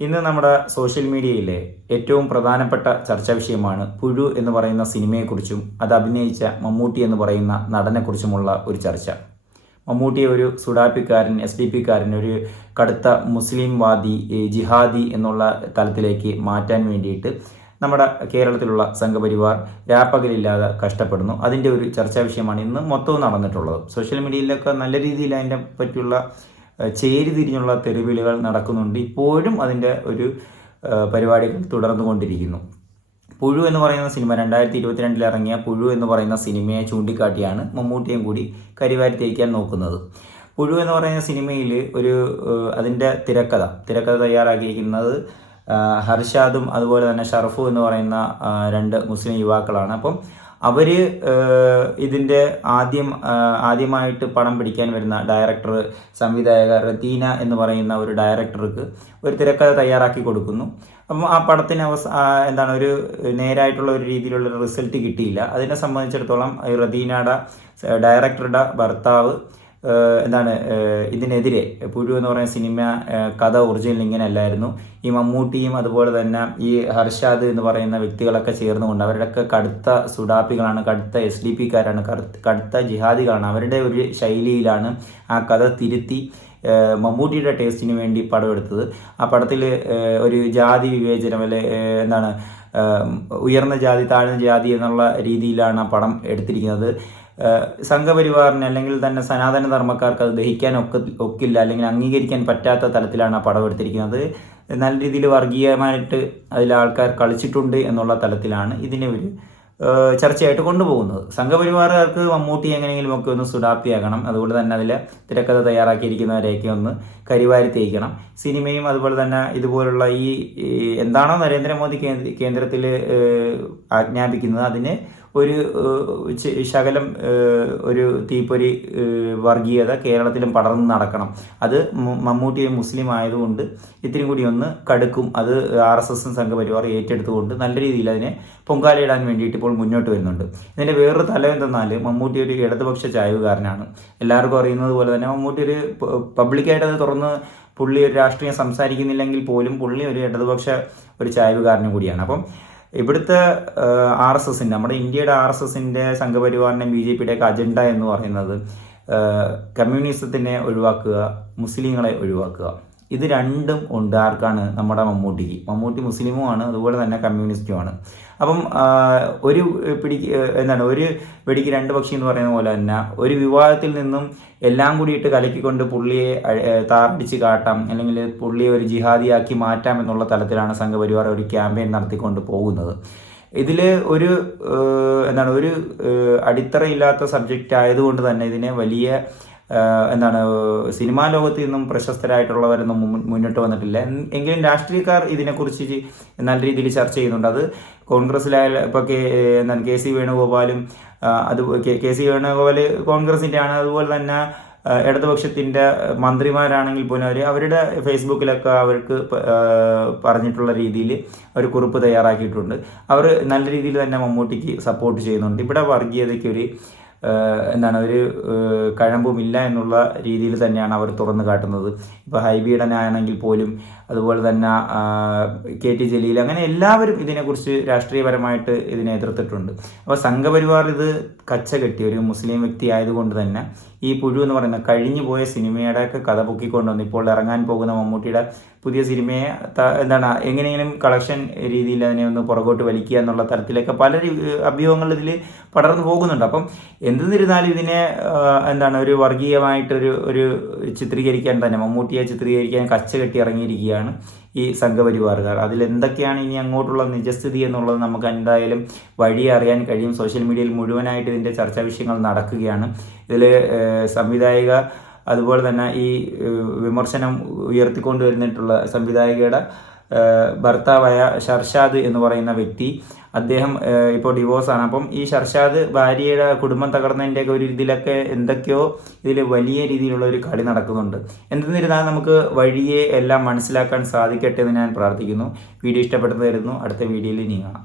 ഇന്ന് നമ്മുടെ സോഷ്യൽ മീഡിയയിലെ ഏറ്റവും പ്രധാനപ്പെട്ട ചർച്ചാ വിഷയമാണ് പുഴു എന്ന് പറയുന്ന സിനിമയെക്കുറിച്ചും അത് അഭിനയിച്ച മമ്മൂട്ടി എന്ന് പറയുന്ന നടനെക്കുറിച്ചുമുള്ള ഒരു ചർച്ച. മമ്മൂട്ടിയെ ഒരു സുഡാപ്പിക്കാരൻ എസ് ഡി പിക്കാരൻ ഒരു കടുത്ത മുസ്ലിം വാദി ജിഹാദി എന്നുള്ള തലത്തിലേക്ക് മാറ്റാൻ വേണ്ടിയിട്ട് നമ്മുടെ കേരളത്തിലുള്ള സംഘപരിവാർ രാപ്പകലില്ലാതെ കഷ്ടപ്പെടുന്നു. അതിന്റെ ഒരു ചർച്ചാ വിഷയമാണ് ഇന്ന് മൊത്തവും നടന്നിട്ടുള്ളത്. സോഷ്യൽ മീഡിയയിലൊക്കെ നല്ല രീതിയിൽ അതിനെ പറ്റിയുള്ള ഏഹ്, ചേരിതിരിഞ്ഞുള്ള തെരുവിളികൾ നടക്കുന്നുണ്ട്. ഇപ്പോഴും അതിന്റെ ഒരു പരിപാടികൾ തുടർന്നുകൊണ്ടിരിക്കുന്നു. പുഴു എന്ന് പറയുന്ന സിനിമ രണ്ടായിരത്തി ഇരുപത്തിരണ്ടിൽ ഇറങ്ങിയ പുഴു എന്ന് പറയുന്ന സിനിമയെ ചൂണ്ടിക്കാട്ടിയാണ് മമ്മൂട്ടിയും കൂടി കരിവാരി തേക്കാൻ നോക്കുന്നത്. പുഴു എന്ന് പറയുന്ന സിനിമയിൽ ഒരു അതിന്റെ തിരക്കഥ തിരക്കഥ തയ്യാറാക്കിയിരിക്കുന്നത് ഹർഷാദും അതുപോലെ തന്നെ ഷറഫും എന്ന് പറയുന്ന രണ്ട് മുസ്ലിം യുവാക്കളാണ്. അപ്പം അവർ ഇതിന്റെ ആദ്യം ആദ്യമായിട്ട് പടം പിടിക്കാൻ വരുന്ന ഡയറക്ടർ സംവിധായക റതീന എന്ന് പറയുന്ന ഒരു ഡയറക്ടർക്ക് ഒരു തിരക്കഥ തയ്യാറാക്കി കൊടുക്കുന്നു. അപ്പം ആ പടത്തിന് അവസ എന്താണ് ഒരു നേരായിട്ടുള്ള ഒരു രീതിയിലുള്ള റിസൾട്ട് കിട്ടിയില്ല. അതിനെ സംബന്ധിച്ചിടത്തോളം റതീനയുടെ ഡയറക്ടറുടെ ഭർത്താവ് എന്താണ് ഇതിനെതിരെ പുഴു എന്ന് പറയുന്ന സിനിമ കഥ ഒറിജിനൽ ഇങ്ങനെയല്ലായിരുന്നു. ഈ മമ്മൂട്ടിയും അതുപോലെ തന്നെ ഈ ഹർഷാദ് എന്ന് പറയുന്ന വ്യക്തികളൊക്കെ ചേർന്നുകൊണ്ട് അവരുടെയൊക്കെ കടുത്ത സുഡാപ്പികളാണ് കടുത്ത എസ് ഡി പിക്കാരാണ് കടുത്ത ജിഹാദികളാണ്. അവരുടെ ഒരു ശൈലിയിലാണ് ആ കഥ തിരുത്തി മമ്മൂട്ടിയുടെ ടേസ്റ്റിന് വേണ്ടി പടം എടുത്തത്. ആ പടത്തിൽ ഒരു ജാതി വിവേചനം അല്ലെ എന്താണ് ഉയർന്ന ജാതി താഴ്ന്ന ജാതി എന്നുള്ള രീതിയിലാണ് ആ പടം എടുത്തിരിക്കുന്നത്. സംഘപരിവാറിന് അല്ലെങ്കിൽ തന്നെ സനാതന ധർമ്മക്കാർക്ക് അത് ദഹിക്കാൻ ഒക്കെ ഒക്കില്ല അല്ലെങ്കിൽ അംഗീകരിക്കാൻ പറ്റാത്ത തലത്തിലാണ് ആ പടം എടുത്തിരിക്കുന്നത്. നല്ല രീതിയിൽ വർഗീയമായിട്ട് അതിൽ ആൾക്കാർ കളിച്ചിട്ടുണ്ട് എന്നുള്ള തലത്തിലാണ് ഇതിനെ ഒരു ചർച്ചയായിട്ട് കൊണ്ടുപോകുന്നത്. സംഘപരിവാറുകാർക്ക് മമ്മൂട്ടി എങ്ങനെയെങ്കിലും ഒക്കെ ഒന്ന് സുഡാപ്പിയാക്കണം അതുകൊണ്ട് തന്നെ അതിൽ തിരക്കഥ തയ്യാറാക്കിയിരിക്കുന്നവരെയൊക്കെ ഒന്ന് കരിവാരി തേക്കണം. സിനിമയും അതുപോലെ തന്നെ ഇതുപോലുള്ള ഈ എന്താണോ നരേന്ദ്രമോദി കേന്ദ്ര കേന്ദ്രത്തിൽ ആജ്ഞാപിക്കുന്നത്. അതിന് ഒരു ശകലം ഒരു തീപ്പൊരി വർഗീയത കേരളത്തിലും പടർന്ന് നടക്കണം. അത് മമ്മൂട്ടി മുസ്ലിം ആയതുകൊണ്ട് ഇത്തിരി കൂടി ഒന്ന് കടുക്കും. അത് ആർ എസ് എസും സംഘപരിവാർ ഏറ്റെടുത്തുകൊണ്ട് നല്ല രീതിയിൽ അതിനെ പൊങ്കാലയിടാൻ വേണ്ടിയിട്ട് ഇപ്പോൾ മുന്നോട്ട് വരുന്നുണ്ട്. ഇതിന്റെ വേറൊരു തലം എന്തെന്നാൽ മമ്മൂട്ടി ഒരു ഇടതുപക്ഷ ചായവുകാരനാണ്. എല്ലാവർക്കും അറിയുന്നത് പോലെ തന്നെ മമ്മൂട്ടി ഒരു പബ്ലിക്കായിട്ട് അത് തുറന്ന് പുള്ളി ഒരു രാഷ്ട്രീയം സംസാരിക്കുന്നില്ലെങ്കിൽ പോലും പുള്ളി ഒരു ഇടതുപക്ഷ ഒരു ചായവുകാരനും കൂടിയാണ്. അപ്പം ഇവിടുത്തെ ആർ എസ് എസിന്റെ നമ്മുടെ ഇന്ത്യയുടെ ആർ എസ് എസിന്റെ സംഘപരിവാറിന്റെ ബി ജെ പിയുടെയൊക്കെ അജണ്ട എന്ന് പറയുന്നത് കമ്മ്യൂണിസത്തിനെ ഒഴിവാക്കുക മുസ്ലിങ്ങളെ ഒഴിവാക്കുക. ഇത് രണ്ടും ഉണ്ട്. ആർക്കാണ്? നമ്മുടെ മമ്മൂട്ടിക്ക്. മമ്മൂട്ടി മുസ്ലിമുമാണ് അതുപോലെ തന്നെ കമ്മ്യൂണിസ്റ്റുമാണ്. അപ്പം ഒരു പിടിക്ക് എന്താണ് ഒരു വെടിക്ക് രണ്ട് പക്ഷി എന്ന് പറയുന്ന പോലെ തന്നെ ഒരു വിവാഹത്തിൽ നിന്നും എല്ലാം കൂടിയിട്ട് കലക്കിക്കൊണ്ട് പുള്ളിയെ താർപ്പിച്ച് താറടിച്ച് കാട്ടാം അല്ലെങ്കിൽ പുള്ളിയെ ഒരു ജിഹാദിയാക്കി മാറ്റാം എന്നുള്ള തലത്തിലാണ് സംഘപരിവാർ ഒരു ക്യാമ്പയിൻ നടത്തിക്കൊണ്ട് പോകുന്നത്. ഇതിൽ ഒരു എന്താണ് ഒരു അടിത്തറയില്ലാത്ത സബ്ജക്റ്റ് ആയതുകൊണ്ട് തന്നെ ഇതിനെ വലിയ എന്താണ് സിനിമാ ലോകത്ത് നിന്നും പ്രശസ്തരായിട്ടുള്ളവരൊന്നും മുന്നിട്ട് വന്നിട്ടില്ല. എങ്കിലും രാഷ്ട്രീയക്കാർ ഇതിനെക്കുറിച്ച് നല്ല രീതിയിൽ ചർച്ച ചെയ്യുന്നുണ്ട്. അത് കോൺഗ്രസ്സിലായാലും ഇപ്പോൾ കെ എന്താണ് കെ സി വേണുഗോപാലും അത് കെ- സി വേണുഗോപാൽ കോൺഗ്രസിന്റെ ആണ് അതുപോലെ തന്നെ ഇടതുപക്ഷത്തിന്റെ മന്ത്രിമാരാണെങ്കിൽ പോലും അവർ അവരുടെ ഫേസ്ബുക്കിലൊക്കെ അവർക്ക് പറഞ്ഞിട്ടുള്ള രീതിയിൽ ഒരു കുറിപ്പ് തയ്യാറാക്കിയിട്ടുണ്ട്. അവർ നല്ല രീതിയിൽ തന്നെ മമ്മൂട്ടിക്ക് സപ്പോർട്ട് ചെയ്യുന്നുണ്ട്. ഇവിടെ വർഗീയതയ്ക്ക് ഒരു എന്താണ് ഒരു കഴമ്പുമില്ല എന്നുള്ള രീതിയിൽ തന്നെയാണ് അവർ തുറന്നു കാട്ടുന്നത്. ഇപ്പോൾ ഹൈബീഡനാണെങ്കിൽ പോലും അതുപോലെ തന്നെ കെ ടി ജലീൽ അങ്ങനെ എല്ലാവരും ഇതിനെക്കുറിച്ച് രാഷ്ട്രീയപരമായിട്ട് ഇതിനെ എതിർത്തിട്ടുണ്ട് അപ്പോൾ സംഘപരിവാർ ഇത് കച്ച കെട്ടി ഒരു മുസ്ലിം വ്യക്തി ആയതുകൊണ്ട് തന്നെ ഈ പുഴു എന്ന് പറയുന്ന കഴിഞ്ഞു പോയ സിനിമയുടെ ഒക്കെ കഥ പൊക്കിക്കൊണ്ടുവന്ന് ഇപ്പോൾ ഇറങ്ങാൻ പോകുന്ന മമ്മൂട്ടിയുടെ പുതിയ സിനിമയെ എന്താണ് എങ്ങനെയെങ്കിലും കളക്ഷൻ രീതിയിൽ അതിനെ ഒന്ന് പുറകോട്ട് വലിക്കുക എന്നുള്ള തരത്തിലൊക്കെ പല അഭ്യൂഹങ്ങൾ ഇതിൽ പടർന്നു പോകുന്നുണ്ട്. അപ്പം എന്തെന്നിരുന്നാലും ഇതിനെ എന്താണ് ഒരു വർഗീയമായിട്ടൊരു ഒരു ചിത്രീകരിക്കാൻ തന്നെ മമ്മൂട്ടിയെ ചിത്രീകരിക്കാൻ കച്ച കെട്ടി ഇറങ്ങിയിരിക്കുകയാണ് ഈ സംഘപരിവാറുകാർ. അതിലെന്തൊക്കെയാണ് ഇനി അങ്ങോട്ടുള്ള നിജസ്ഥിതി എന്നുള്ളത് നമുക്ക് എന്തായാലും വഴി അറിയാൻ കഴിയും. സോഷ്യൽ മീഡിയയിൽ മുഴുവനായിട്ട് ഇതിന്റെ ചർച്ചാ വിഷയങ്ങൾ നടക്കുകയാണ്. ഇതിൽ സംവിധായിക അതുപോലെ തന്നെ ഈ വിമർശനം ഉയർത്തിക്കൊണ്ടുവരുന്നിട്ടുള്ള സംവിധായികയുടെ ഭർത്താവായ ഷർഷാദ് എന്ന് പറയുന്ന വ്യക്തി. അദ്ദേഹം ഇപ്പോൾ ഡിവോഴ്സാണ് അപ്പം ഈ ഷർഷാദ് ഭാര്യയുടെ കുടുംബം തകർന്നതിന്റെയൊക്കെ ഒരു ഇതിലൊക്കെ എന്തൊക്കെയോ ഇതിൽ വലിയ രീതിയിലുള്ള ഒരു കളി നടക്കുന്നുണ്ട്. എന്തെന്നിരുന്നാലും നമുക്ക് വഴിയെ എല്ലാം മനസ്സിലാക്കാൻ സാധിക്കട്ടെ എന്ന് ഞാൻ പ്രാർത്ഥിക്കുന്നു. വീഡിയോ ഇഷ്ടപ്പെട്ടതായിരുന്നു അടുത്ത വീഡിയോയിൽ നീങ്ങാം